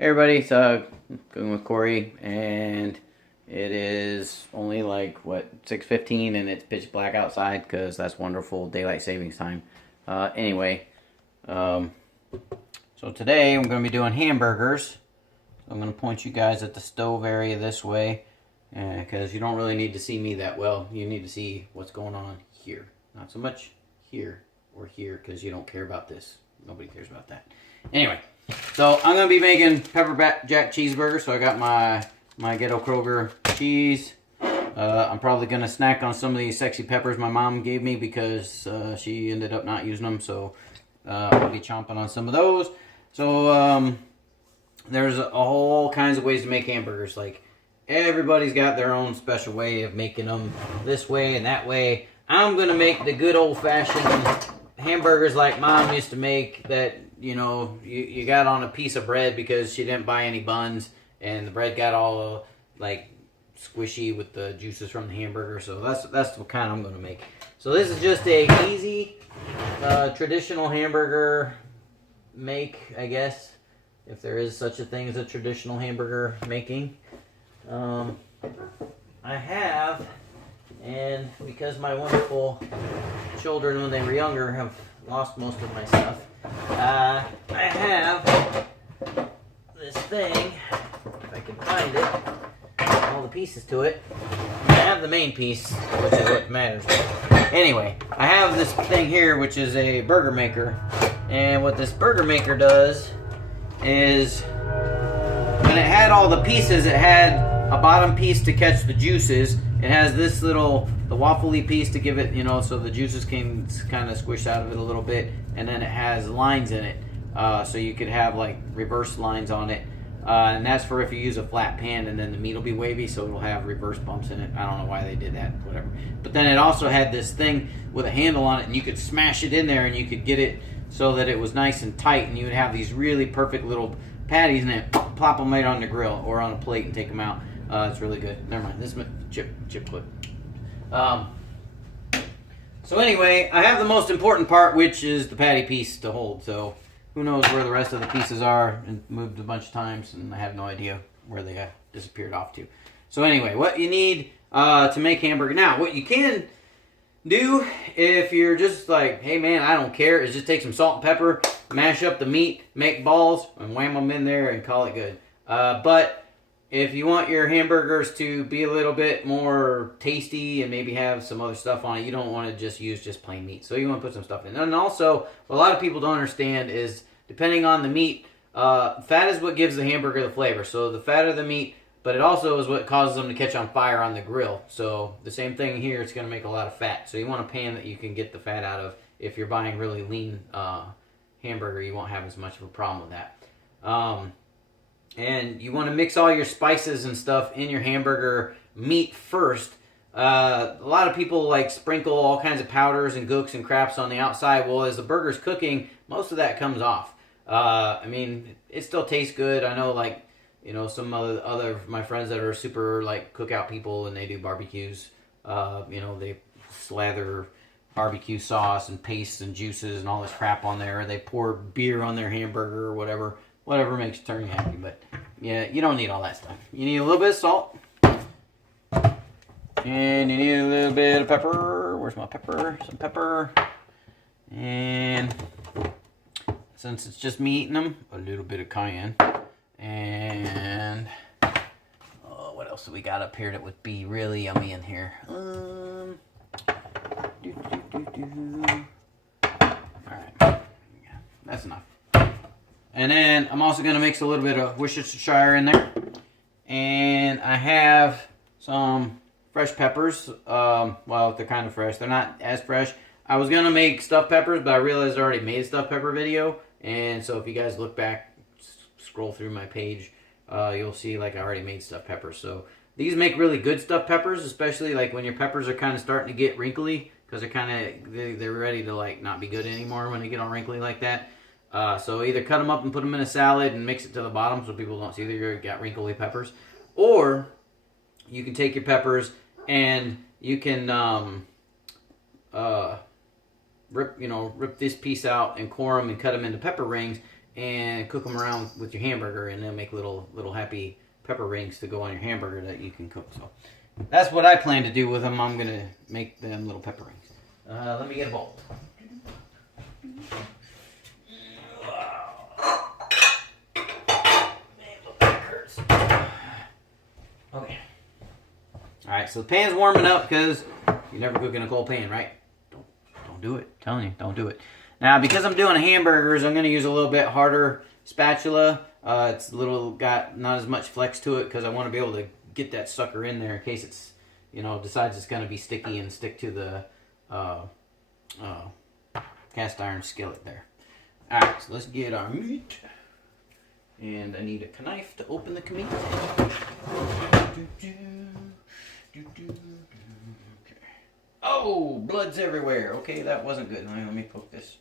Hey everybody, it's Cooking with Cory, and it is only like, what, 6:15, and it's pitch black outside because that's wonderful daylight savings time. Anyway, so today I'm going to be doing hamburgers. I'm going to point you guys at the stove area this way, because you don't really need to see me that well. You need to see what's going on here. Not so much here or here, because you don't care about this. Nobody cares about that. Anyway. So I'm gonna be making pepper jack cheeseburger. So I got my Ghetto Kroger cheese. I'm probably gonna snack on some of these sexy peppers my mom gave me because she ended up not using them. So I'll be chomping on some of those. So there's all kinds of ways to make hamburgers. Like everybody's got their own special way of making them, this way and that way. I'm gonna make the good old-fashioned hamburgers like Mom used to make, that you got on a piece of bread because she didn't buy any buns, and the bread got all like squishy with the juices from the hamburger. So that's what kind I'm gonna make. So this is just a easy traditional hamburger make, I guess, if there is such a thing as a traditional hamburger making. I have, and because my wonderful children, when they were younger, have lost most of my stuff, I have this thing, if I can find it, all the pieces to it. I have the main piece, which is what matters. Anyway, I have this thing here, which is a burger maker, and what this burger maker does is, when it had all the pieces, it had a bottom piece to catch the juices. It has this little, the waffly piece to give it, so the juices can kind of squish out of it a little bit. And then it has lines in it. So you could have like reverse lines on it. And that's for if you use a flat pan, and then the meat will be wavy, so it'll have reverse bumps in it. I don't know why they did that, whatever. But then it also had this thing with a handle on it, and you could smash it in there, and you could get it so that it was nice and tight, and you would have these really perfect little patties, and then plop them right on the grill or on a plate and take them out. It's really good. Never mind. This is chip clip. So anyway, I have the most important part, which is the patty piece to hold. So who knows where the rest of the pieces are, and moved a bunch of times, and I have no idea where they got disappeared off to. So anyway, what you need to make hamburger. Now, what you can do if you're just like, hey man, I don't care, is just take some salt and pepper, mash up the meat, make balls, and wham them in there and call it good. But if you want your hamburgers to be a little bit more tasty and maybe have some other stuff on it, you don't want to just use just plain meat. So you want to put some stuff in. And also, what a lot of people don't understand is, depending on the meat, fat is what gives the hamburger the flavor. So the fatter the meat, but it also is what causes them to catch on fire on the grill. So the same thing here, it's going to make a lot of fat. So you want a pan that you can get the fat out of. If you're buying really lean hamburger, you won't have as much of a problem with that. And you want to mix all your spices and stuff in your hamburger meat first. A lot of people like sprinkle all kinds of powders and gooks and craps on the outside. Well, as the burger's cooking, most of that comes off. I mean, it still tastes good. I know, like, some other my friends that are super like cookout people, and they do barbecues. They slather barbecue sauce and pastes and juices and all this crap on there. They pour beer on their hamburger or whatever. Whatever makes turn you happy, but yeah, you don't need all that stuff. You need a little bit of salt, and you need a little bit of pepper. Where's my pepper? Some pepper, and since it's just me eating them, a little bit of cayenne, and what else do we got up here that would be really yummy in here? All right, yeah, that's enough. And then I'm also going to mix a little bit of Worcestershire in there. And I have some fresh peppers. Well, they're kind of fresh. They're not as fresh. I was going to make stuffed peppers, but I realized I already made a stuffed pepper video. And so if you guys look back, scroll through my page, you'll see like I already made stuffed peppers. So these make really good stuffed peppers, especially like when your peppers are kind of starting to get wrinkly, because they're ready to like not be good anymore when they get all wrinkly like that. So either cut them up and put them in a salad and mix it to the bottom so people don't see that you've got wrinkly peppers, or you can take your peppers and you can rip this piece out and core them and cut them into pepper rings, and cook them around with your hamburger, and they'll make little happy pepper rings to go on your hamburger that you can cook. So that's what I plan to do with them. I'm gonna make them little pepper rings. Let me get a bowl. Okay. Alright, so the pan's warming up because you never cook in a cold pan, right? Don't do it. I'm telling you, don't do it. Now, because I'm doing hamburgers, I'm going to use a little bit harder spatula. It's got not as much flex to it because I want to be able to get that sucker in there in case it's, decides it's going to be sticky and stick to the cast iron skillet there. Alright, so let's get our meat. And I need a knife to open the meat. Okay. Oh, blood's everywhere. Okay, that wasn't good. Let me poke this.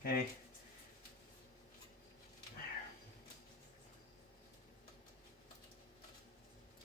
Okay.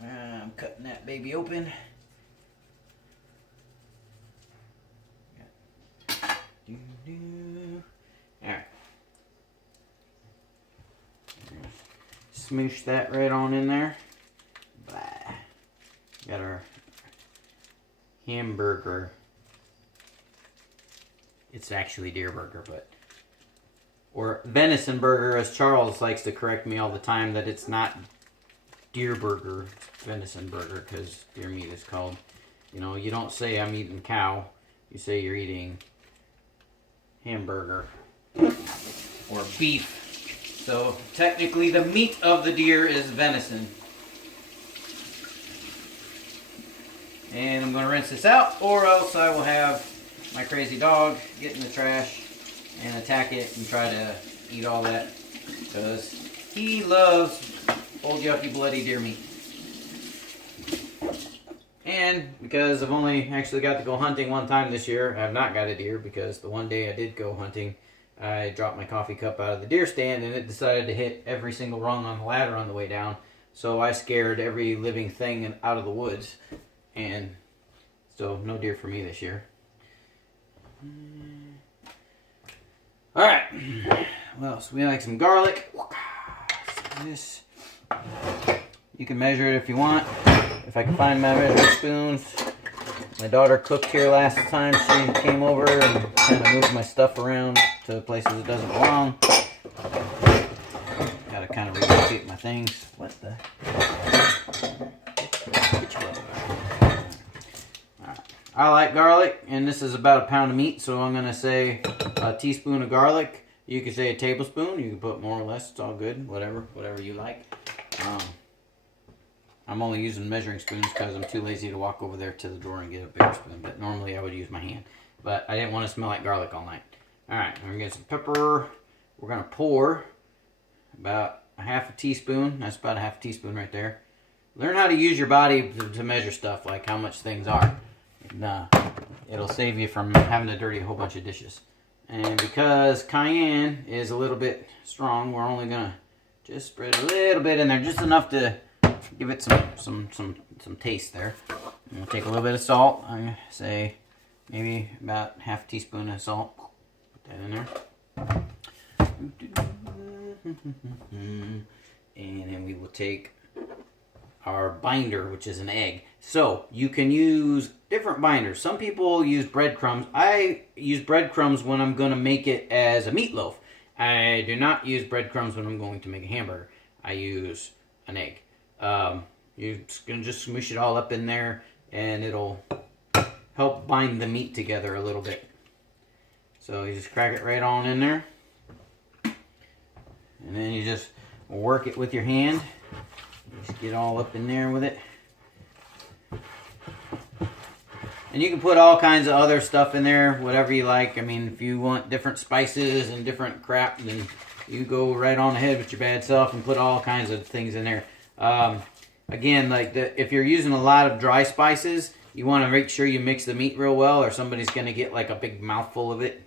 I'm cutting that baby open. Alright. Smoosh that right on in there. Blah. Got our hamburger. It's actually deer burger, or venison burger, as Charles likes to correct me all the time, that it's not deer burger, it's venison burger, because deer meat is called. You don't say I'm eating cow, you say you're eating hamburger or beef. So technically the meat of the deer is venison. And I'm going to rinse this out, or else I will have my crazy dog get in the trash and attack it and try to eat all that, because he loves old yucky bloody deer meat. And because I've only actually got to go hunting one time this year, I have not got a deer, because the one day I did go hunting, I dropped my coffee cup out of the deer stand and it decided to hit every single rung on the ladder on the way down. So I scared every living thing out of the woods. And so no deer for me this year. Alright. What else? We like some garlic. This. You can measure it if you want. If I can find my measuring spoons. My daughter cooked here last time. She came over and kind of moved my stuff around to places it doesn't belong. Gotta kind of relocate my things. What the? I like garlic, and this is about a pound of meat, so I'm going to say a teaspoon of garlic. You can say a tablespoon. You can put more or less. It's all good. Whatever you like. I'm only using measuring spoons because I'm too lazy to walk over there to the drawer and get a bigger spoon. But normally I would use my hand. But I didn't want to smell like garlic all night. Alright, we're going to get some pepper. We're going to pour about a half a teaspoon. That's about a half a teaspoon right there. Learn how to use your body to measure stuff, like how much things are. And, it'll save you from having to dirty a whole bunch of dishes. And because cayenne is a little bit strong, we're only going to just spread a little bit in there. Just enough to give it some taste there. And we'll take a little bit of salt. I'm going to say maybe about half a teaspoon of salt. Put that in there. And then we will take our binder, which is an egg. So you can use different binders. Some people use breadcrumbs. I use breadcrumbs when I'm going to make it as a meatloaf. I do not use breadcrumbs when I'm going to make a hamburger. I use an egg. You're going to just smoosh it all up in there, and it'll help bind the meat together a little bit. So you just crack it right on in there. And then you just work it with your hand. Just get all up in there with it. And you can put all kinds of other stuff in there, whatever you like. I mean, if you want different spices and different crap, then you go right on ahead with your bad self and put all kinds of things in there. Again, like if you're using a lot of dry spices, you want to make sure you mix the meat real well, or somebody's going to get like a big mouthful of it.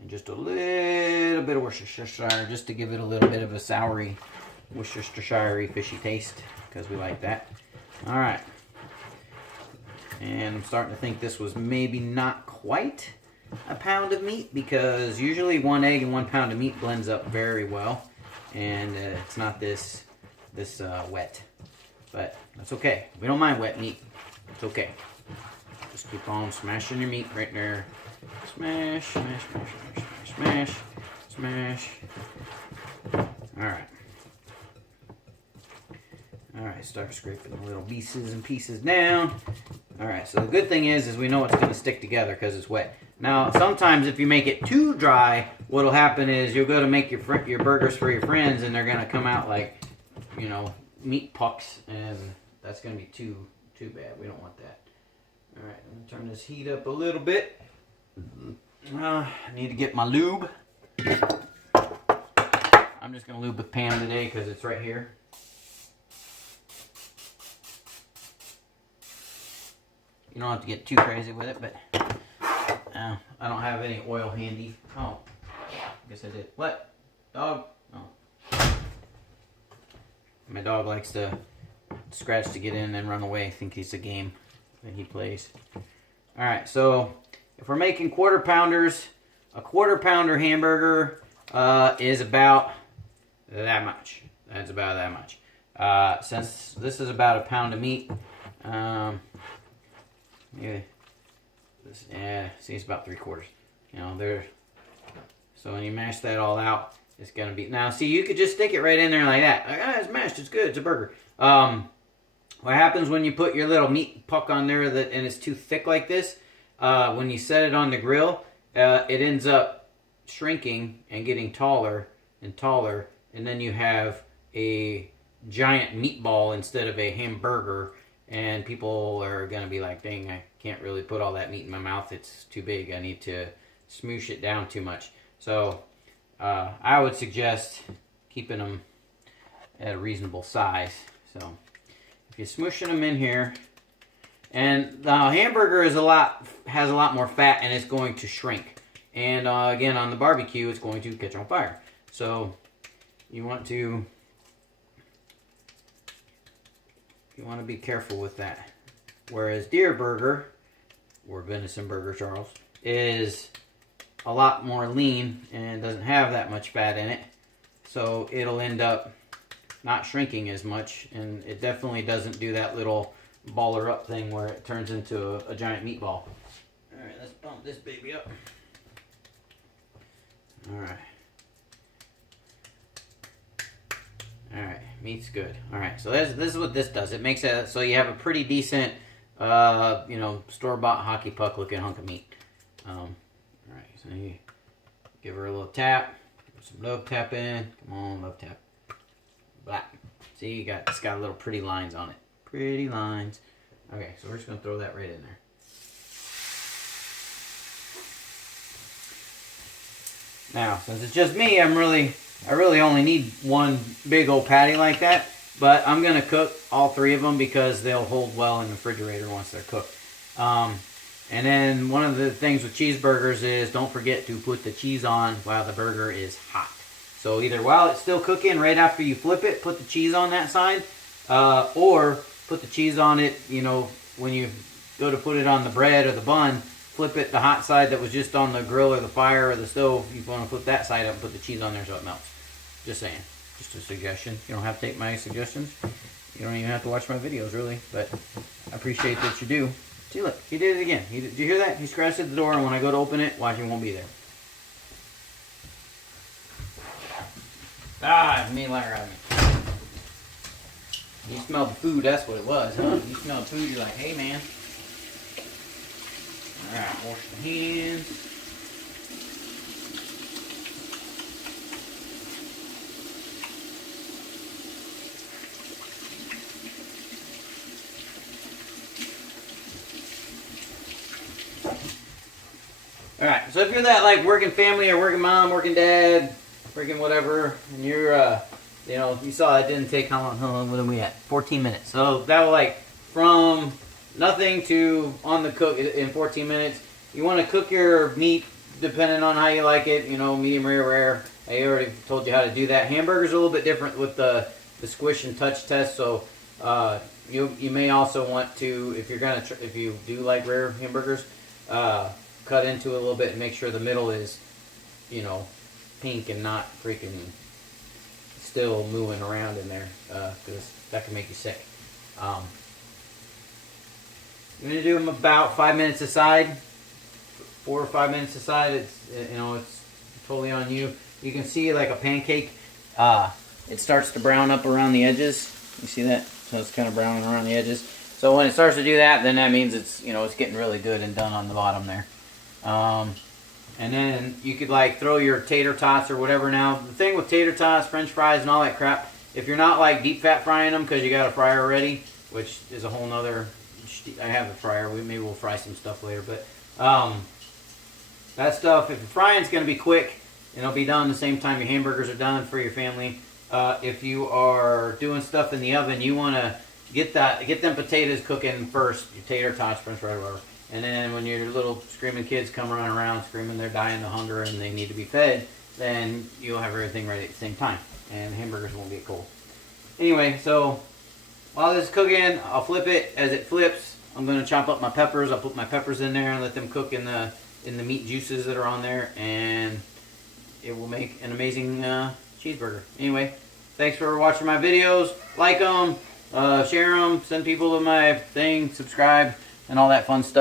And just a little bit of Worcestershire, just to give it a little bit of a soury, Worcestershire fishy taste, because we like that. All right. And I'm starting to think this was maybe not quite a pound of meat because usually 1 egg and 1 pound of meat blends up very well, and it's not this wet. But that's okay. We don't mind wet meat. It's okay. Just keep on smashing your meat right there. Smash, smash, smash, smash, smash, smash. Alright. Alright, start scraping the little pieces and pieces down. Alright, so the good thing is we know it's going to stick together because it's wet. Now, sometimes if you make it too dry, what'll happen is you'll go to make your burgers for your friends, and they're going to come out like, you know, meat pucks, and that's going to be too bad. We don't want that. Alright, I'm going to turn this heat up a little bit. I need to get my lube. I'm just going to lube the pan today because it's right here. You don't have to get too crazy with it, but I don't have any oil handy. Oh, I guess I did. What? Dog? Oh. My dog likes to scratch to get in and run away. I think it's a game that he plays. Alright, so if we're making quarter pounders, a quarter pounder hamburger is about that much. That's about that much. Since this is about a pound of meat, yeah, see, it's about 3/4. You know, there. So when you mash that all out, it's gonna be. Now, see, you could just stick it right in there like that. Like, it's mashed. It's good. It's a burger. What happens when you put your little meat puck on there and it's too thick like this? When you set it on the grill, it ends up shrinking and getting taller and taller, and then you have a giant meatball instead of a hamburger. And people are going to be like, dang, I can't really put all that meat in my mouth. It's too big. I need to smoosh it down too much. So I would suggest keeping them at a reasonable size. So if you're smooshing them in here, and the hamburger has a lot more fat, and it's going to shrink. And again, on the barbecue, it's going to catch on fire. So you want to be careful with that. Whereas deer burger, or venison burger, Charles, is a lot more lean and doesn't have that much fat in it. So it'll end up not shrinking as much, and it definitely doesn't do that little baller up thing where it turns into a giant meatball. Alright, let's bump this baby up. Alright. Alright, meat's good. Alright, so this is what this does. It makes it so you have a pretty decent, store-bought hockey puck looking hunk of meat. Alright, so you give her a little tap. Put some love tap in. Come on, love tap. Black. See, it's got little pretty lines on it. Pretty lines. Okay, so we're just going to throw that right in there. Now, since it's just me, I really only need one big old patty like that, but I'm going to cook all 3 of them because they'll hold well in the refrigerator once they're cooked. And then one of the things with cheeseburgers is don't forget to put the cheese on while the burger is hot. So either while it's still cooking, right after you flip it, put the cheese on that side, or put the cheese on it, when you go to put it on the bread or the bun, flip it the hot side that was just on the grill or the fire or the stove. You want to flip that side up and put the cheese on there so it melts. Just saying. Just a suggestion. You don't have to take my suggestions. You don't even have to watch my videos, really. But I appreciate that you do. See, look. He did it again. Did you hear that? He scratched at the door, and when I go to open it, watch, he won't be there. Ah, me like right. You smelled the food. That's what it was, huh? You smelled food. You're like, hey, man. Alright, wash the hands. Alright, so if you're that like working family or working mom, working dad, freaking whatever, and you're you saw it didn't take how long were we at? 14 minutes. So that was like from nothing to on the cook in 14 minutes. You want to cook your meat depending on how you like it, medium rare. I already told you how to do that. Hamburgers are a little bit different with the squish and touch test, so you may also want to, if you do like rare hamburgers, cut into it a little bit and make sure the middle is, you know, pink and not freaking still moving around in there, because that can make you sick. I'm gonna do them about 5 minutes aside, 4 or 5 minutes aside. It's, you know, it's totally on you. You can see like a pancake, it starts to brown up around the edges. You see that? So it's kind of browning around the edges. So when it starts to do that, then that means it's, you know, it's getting really good and done on the bottom there. And then you could like throw your tater tots or whatever. Now the thing with tater tots, French fries, and all that crap, if you're not like deep fat frying them because you got a fryer already, which is a whole nother. I have a fryer. Maybe we'll fry some stuff later, but that stuff, if the frying's going to be quick, and it'll be done the same time your hamburgers are done for your family. If you are doing stuff in the oven, you want to get them potatoes cooking first, your tater tots, French fries, whatever. And then when your little screaming kids come running around screaming they're dying of hunger and they need to be fed, then you'll have everything ready at the same time, and the hamburgers won't get cold. Anyway, so while this is cooking, I'll flip it. As it flips, I'm going to chop up my peppers. I'll put my peppers in there and let them cook in the meat juices that are on there, and it will make an amazing cheeseburger. Anyway, thanks for watching my videos. Like them, share them, send people to my thing, subscribe, and all that fun stuff.